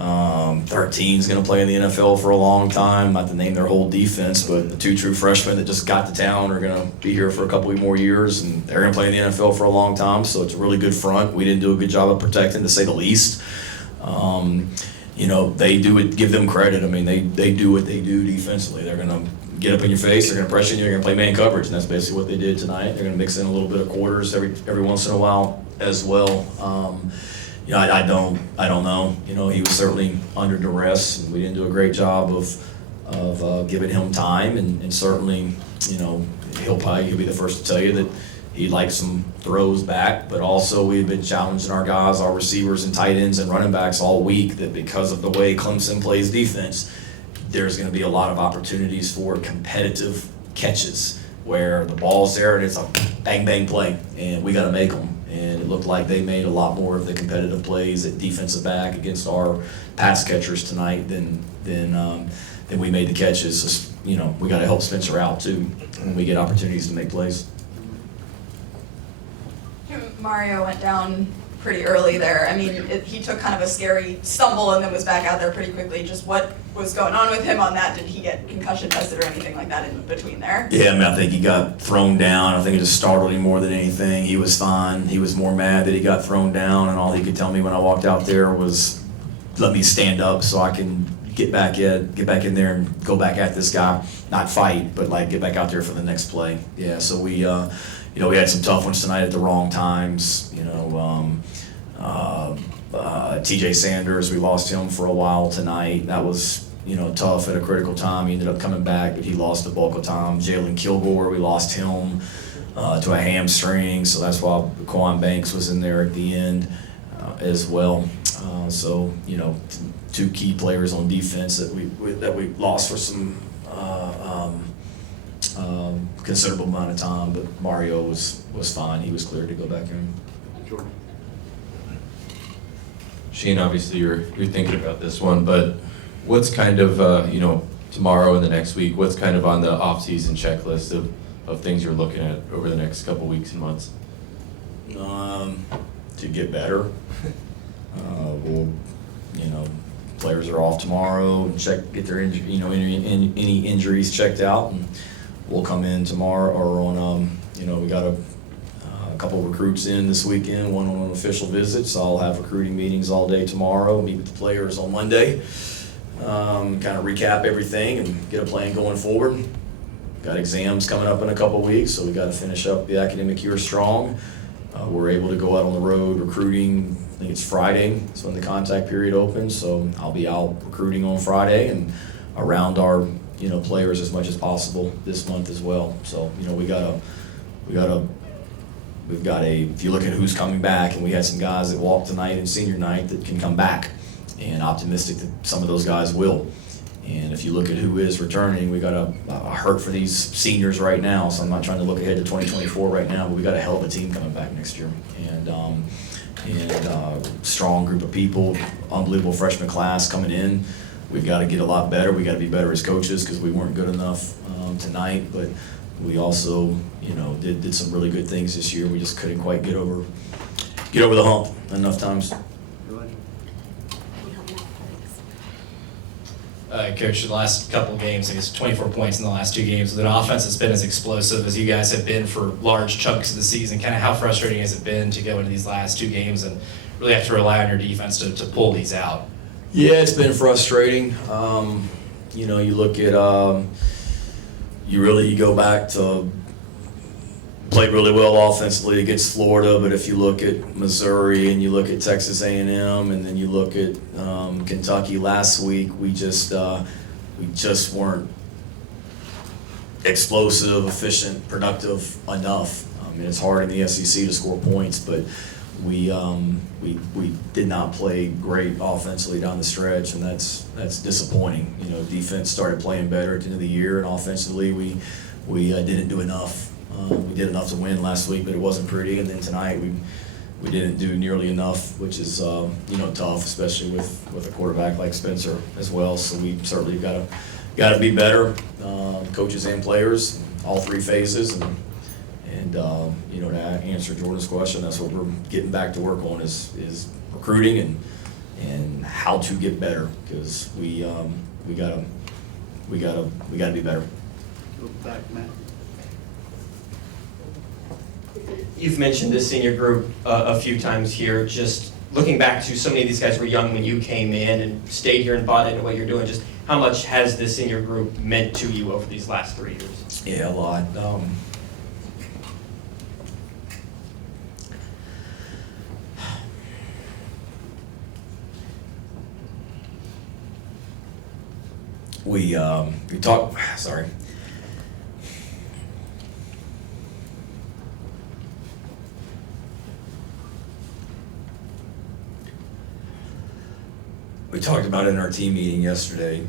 13 is going to play in the NFL for a long time. Not to name their whole defense, but the 2 true freshmen that just got to town are going to be here for a couple more years, and they're going to play in the NFL for a long time. So it's a really good front. We didn't do a good job of protecting, to say the least. They do it. Give them credit. I mean, they do what they do defensively. They're going to get up in your face. They're going to pressure you. They're going to play man coverage, and that's basically what they did tonight. They're going to mix in a little bit of quarters every once in a while as well. I don't know. He was certainly under duress, and we didn't do a great job of giving him time. And certainly, he'll be the first to tell you that he likes some throws back. But also, we've been challenging our guys, our receivers and tight ends and running backs all week, that because of the way Clemson plays defense, there's going to be a lot of opportunities for competitive catches where the ball's there and it's a bang bang play, and we got to make them. And it looked like they made a lot more of the competitive plays at defensive back against our pass catchers tonight than we made the catches. We got to help Spencer out too when we get opportunities to make plays. Mario went down pretty early there. I mean, he took kind of a scary stumble and then was back out there pretty quickly. Just what was going on with him on that? Did he get concussion tested or anything like that in between there? Yeah, I think he got thrown down. I think it just startled him more than anything. He was fine. He was more mad that he got thrown down, and all he could tell me when I walked out there was, "Let me stand up so I can get back in there and go back at this guy. Not fight, but get back out there for the next play." Yeah, so we had some tough ones tonight at the wrong times. TJ Sanders, we lost him for a while tonight. That was tough at a critical time. He ended up coming back, but he lost the bulk of time. Jalen Kilgore, we lost him to a hamstring, so that's why Quan Banks was in there at the end as well. So 2 key players on defense that we lost for some considerable amount of time, but Mario was fine. He was cleared to go back in. Jordan. Shane, obviously you're thinking about this one, but what's kind of tomorrow and the next week, what's kind of on the off-season checklist of things you're looking at over the next couple weeks and months? To get better. Players are off tomorrow. Get their any injuries checked out, and we'll come in tomorrow or on. We got a couple of recruits in this weekend, one on an official visit, so I'll have recruiting meetings all day tomorrow, meet with the players on Monday, kind of recap everything and get a plan going forward. Got exams coming up in a couple of weeks, so we got to finish up the academic year strong. We're able to go out on the road recruiting. I think it's Friday, that's when the contact period opens, so I'll be out recruiting on Friday and around our players as much as possible this month as well. So we've got if you look at who's coming back, and we had some guys that walked tonight in senior night that can come back, and optimistic that some of those guys will. And if you look at who is returning, we got a hurt for these seniors right now, so I'm not trying to look ahead to 2024 right now, but we got a hell of a team coming back next year. And strong group of people, unbelievable freshman class coming in. We've got to get a lot better. We got to be better as coaches because we weren't good enough tonight, but we also, did some really good things this year. We just couldn't quite get over the hump enough times. Coach, the last couple of games, I guess 24 points in the last 2 games, with an offense that's been as explosive as you guys have been for large chunks of the season. Kind of how frustrating has it been to go into these last 2 games and really have to rely on your defense to pull these out? Yeah, it's been frustrating. You look at, you go back to played really well offensively against Florida, but if you look at Missouri and you look at Texas A&M and then you look at Kentucky last week, we just weren't explosive, efficient, productive enough. I mean, it's hard in the SEC to score points, but we did not play great offensively down the stretch, and that's disappointing. Defense started playing better at the end of the year, and offensively we didn't do enough. We did enough to win last week, but it wasn't pretty. And then tonight we didn't do nearly enough, which is tough, especially with a quarterback like Spencer as well. So we certainly got to be better, coaches and players, all 3 phases. And to answer Jordan's question, that's what we're getting back to work on is recruiting and how to get better, because we gotta be better. Go back, Matt. You've mentioned the senior group a few times here. Just looking back to so many of these guys were young when you came in and stayed here and bought into what you're doing. Just how much has the senior group meant to you over these last 3 years? Yeah, a lot. We talked. Sorry. We talked about it in our team meeting yesterday.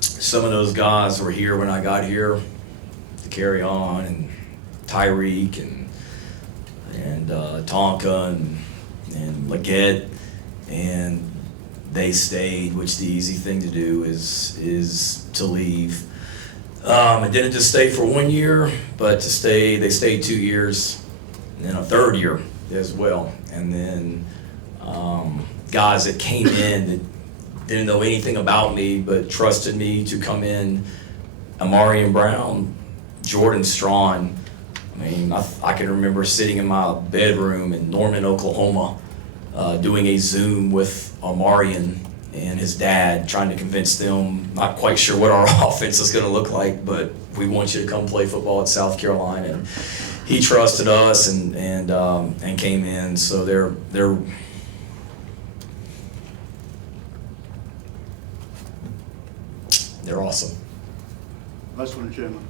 Some of those guys were here when I got here to carry on, and Tyreek and Tonka and Leggett, and they stayed, which the easy thing to do is to leave. It didn't just stay for 1 year, but they stayed 2 years, and then a third year as well. And then guys that came in that didn't know anything about me but trusted me to come in. Amarian Brown, Jordan Strawn. I mean, I can remember sitting in my bedroom in Norman, Oklahoma, doing a Zoom with Amarian and his dad, trying to convince them, not quite sure what our offense is going to look like, but we want you to come play football at South Carolina. And he trusted us and came in. So they're awesome. Vice Chairman.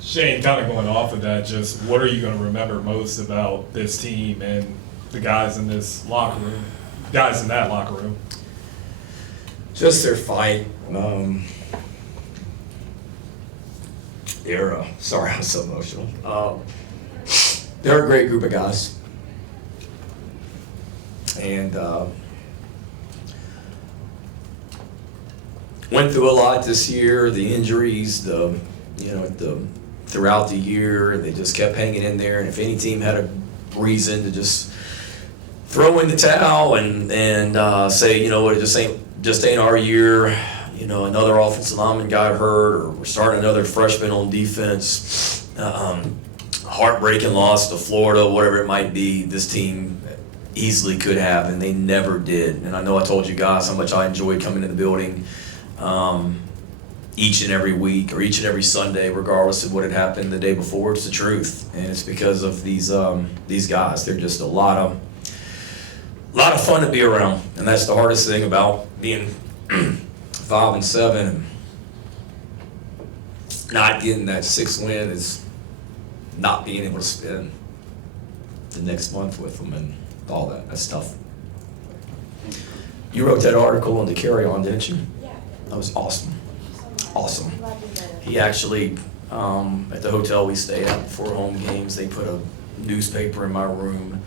Shane, kind of going off of that, just what are you going to remember most about this team and the guys in this locker room, guys in that locker room? Just their fight. Sorry, I'm so emotional. They're a great group of guys. And went through a lot this year, the injuries, throughout the year, they just kept hanging in there. And if any team had a reason to just throw in the towel and say, you know what, it just ain't our year. Another offensive lineman got hurt, or we're starting another freshman on defense. Heartbreaking loss to Florida, whatever it might be. This team easily could have, and they never did. And I know I told you guys how much I enjoyed coming to the building each and every week or each and every Sunday, regardless of what had happened the day before. It's the truth, and it's because of these guys. They're just a lot of fun to be around, and that's the hardest thing about being 5-7 and not getting that 6th win is not being able to spend the next month with them and all that. That's tough. You wrote that article on the Carry On, didn't you? Yeah. That was awesome. Awesome. He actually, at the hotel we stayed at before home games, they put a newspaper in my room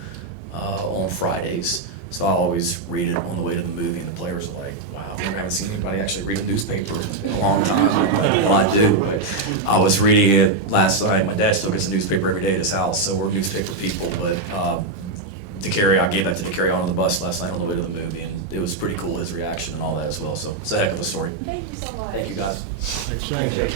on Fridays. So I always read it on the way to the movie, and the players are like, wow, I haven't seen anybody actually read a newspaper in a long time. Well, I do, but I was reading it last night. My dad still gets a newspaper every day at his house, so we're newspaper people. But I gave that to the Carry On the bus last night on the way to the movie, and it was pretty cool, his reaction and all that as well. So it's a heck of a story. Thank you so much. Thank you, guys. Thanks, Shane.